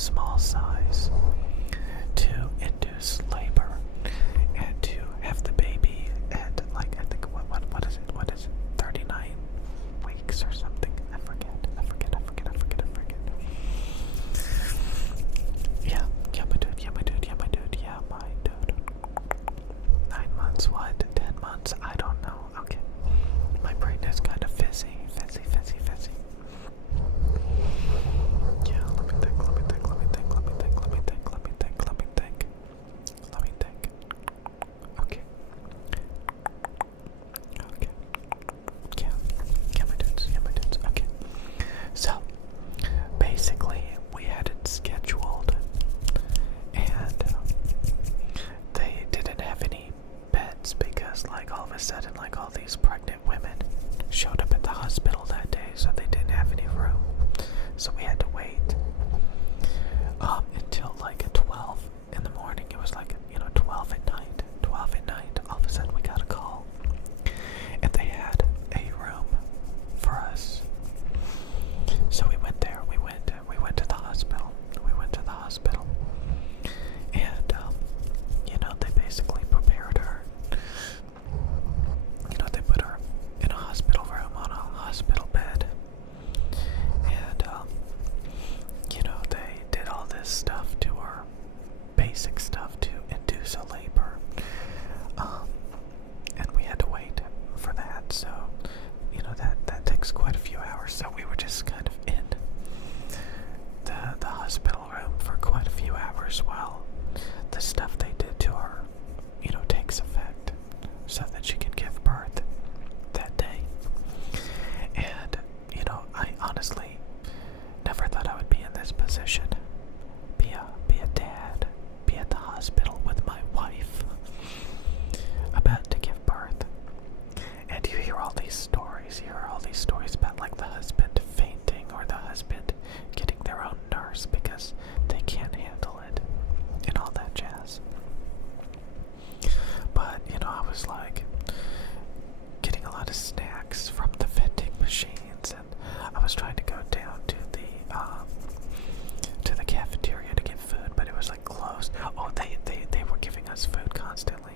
small size to induce labor and to have the baby at like I think what is it 39 weeks or something. I forget. Yeah, my dude. 9 months, what? 10 months? I don't know. Okay. My brain is kind of fizzy. Yeah, let me think. Okay. Yeah, my dudes. Okay. So, basically, we had it scheduled, and they didn't have any beds because, like, all of a sudden, like, all these pregnant women showed up at the hospital that day, so they didn't have any room. So we had to wait until like 12 in the morning. It was like, 12 at night. All of a sudden, we got a call, and they had a room for us. So we went there. We went to the hospital. And they basically prepared her. They put her in a hospital room on a hospital bed. And they did all this stuff to her, basic stuff to induce a labor. And we had to wait for that. So, that takes quite a few hours. So we were just kind of in the hospital room for quite a few hours while the stuff they did to her, takes effect so that she can give birth that day. And, I honestly never thought I would be in this position. Be a dad, be at the hospital with my wife about to give birth. And you hear all these stories. About like the husband fainting or the husband getting their own nurse because they can't handle it and all that jazz. But, I was like getting a lot of snacks from the vending machines, and I was trying to go down to the cafeteria to get food, but it was like closed. Oh, they were giving us food constantly.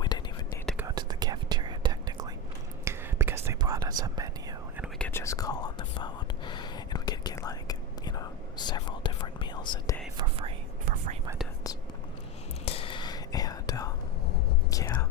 We didn't even need to go to the cafeteria technically because they brought us a menu, and we could just call on the phone, and we could get like, several different meals a day for free, my dudes. And, yeah,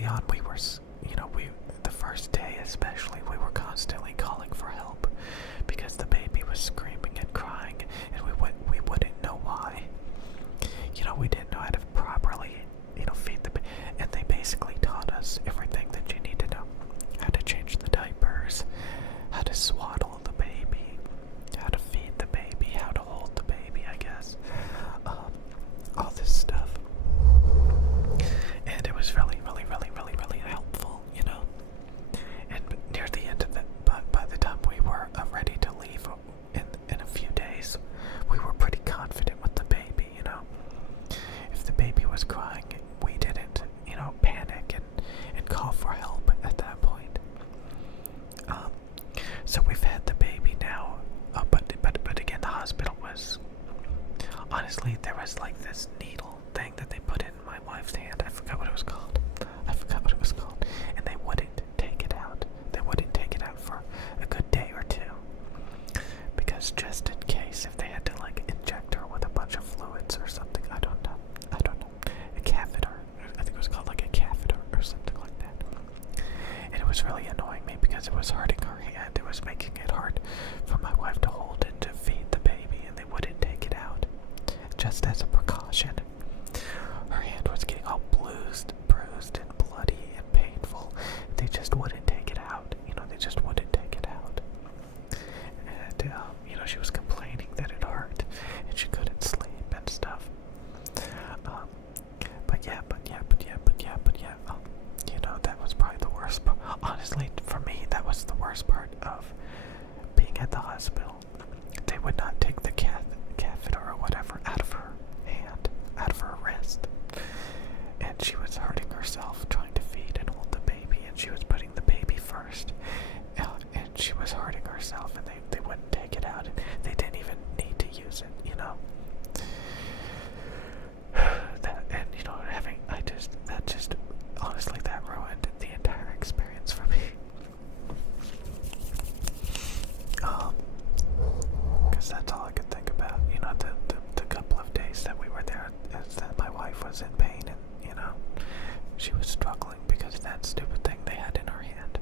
early on, we were, the first day especially, we were constantly calling for help because the baby was screaming and crying, and we wouldn't know why. We didn't know how to properly, feed the baby, and they basically taught us everything that you need to know: how to change the diapers, how to swaddle the baby, how to feed the baby, how to hold the baby, I guess, all this stuff. And it was really, really, really, really, really helpful, And near the end of it, by the time we were ready to leave in a few days, we were pretty confident with the baby, If the baby was crying, we didn't, panic and call for help at that point. So we've had the baby now, but again, the hospital was, honestly, there was like this needle thing that they put in my wife's hand. I forgot what it was called. And they wouldn't take it out. They wouldn't take it out for a good day or two. Because just in case, if they had to like inject her with a bunch of fluids or something, I don't know. A catheter. I think it was called like a catheter or something like that. And it was really annoying me because it was hurting her hand. It was making it hard for my wife to hold and to feed the baby, and they wouldn't take it out. Just as a precaution. Her hand was getting all bruised and bloody and painful. They just wouldn't take it out. They just wouldn't take it out. And, she was complaining that it hurt and she couldn't sleep and stuff. That was probably the worst part. Honestly, for me, that was the worst part of being at the hospital. They would not take the catheter or whatever out of her hand, out of her wrist. And she was hurting herself trying to feed and hold the baby, and she was putting the baby first. And she was hurting herself, and they wouldn't take it out. And they didn't even need to use it, honestly, that ruined the entire experience for me. Because that's all I could think about, the couple of days that we were there, is that my wife was in pain and, she was struggling because of that stupid thing they had in her hand.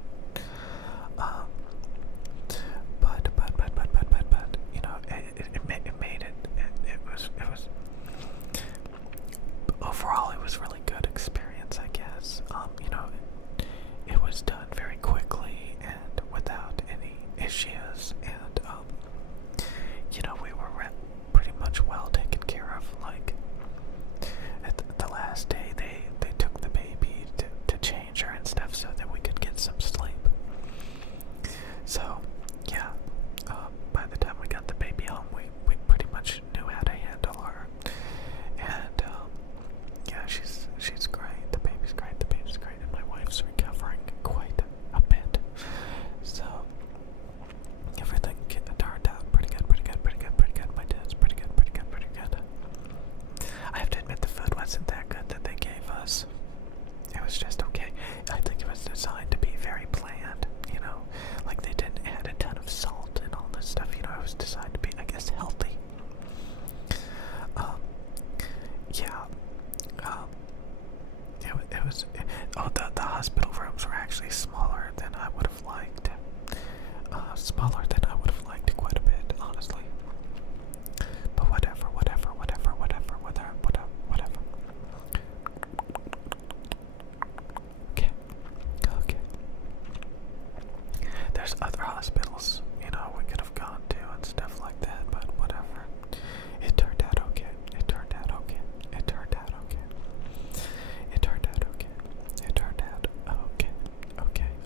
It made it was overall, it was a really good experience, I guess. It was done very quickly and without any issues, and we were pretty much well taken care of. Like, at the last day, they took the baby to change her and stuff so that we could get some sleep. So, yeah, by the time we got the baby home, we pretty much knew how to handle her. And, yeah, she's great. The baby's great, and my wife's recovering quite a bit. So, everything turned out pretty good. My dad's pretty good. I have to admit, the food wasn't that good that they gave us. It was just okay. I think it was designed to be very bland, like they didn't add a ton of salt and all this stuff, it was designed to be, I guess, healthy. The hospital rooms were actually smaller than I would have liked. Quite a bit, honestly. But whatever. Okay. There's other hospitals, we could have gone to and stuff like that, but whatever. It turned out okay.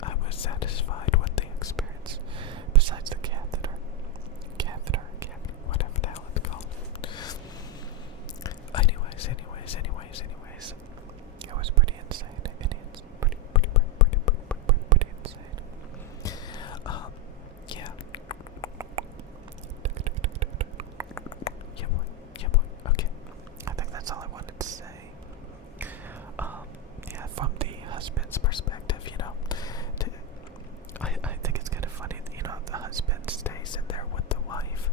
I was satisfied with the experience. Besides the catheter, whatever the hell it's called. Anyways, it was pretty insane. It's pretty insane. Yeah. Yeah, boy. Okay. I think that's all I wanted to say. Yeah, from the husband's perspective, I think it's kind of funny that, the husband stays in there with the wife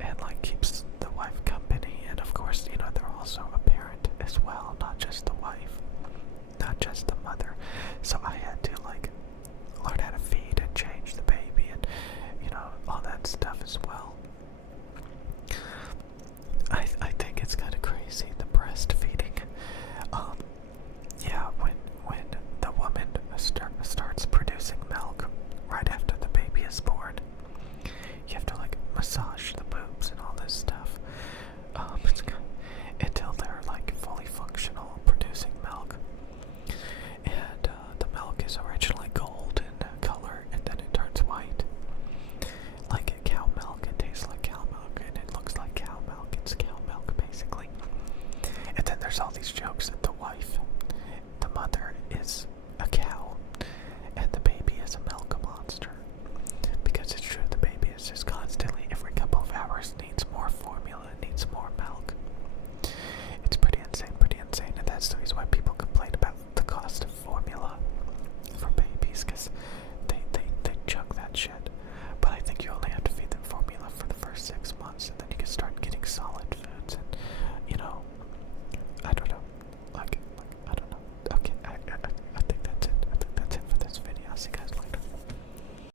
and, like, keeps the wife company, and of course, they're also a parent as well, not just the wife. just the mother. So I had to like learn how to feed and change the baby and all that stuff as well. I think it's kind of crazy, the breastfeeding. Yeah, when the woman starts producing milk right after the baby is born, you have to like massage the boobs and all this stuff. Until they're like fully functional, producing milk. And the milk is originally gold in color, and then it turns white. Like cow milk, it tastes like cow milk, and it looks like cow milk. It's cow milk, basically. And then there's all these jokes that the wife, the mother, is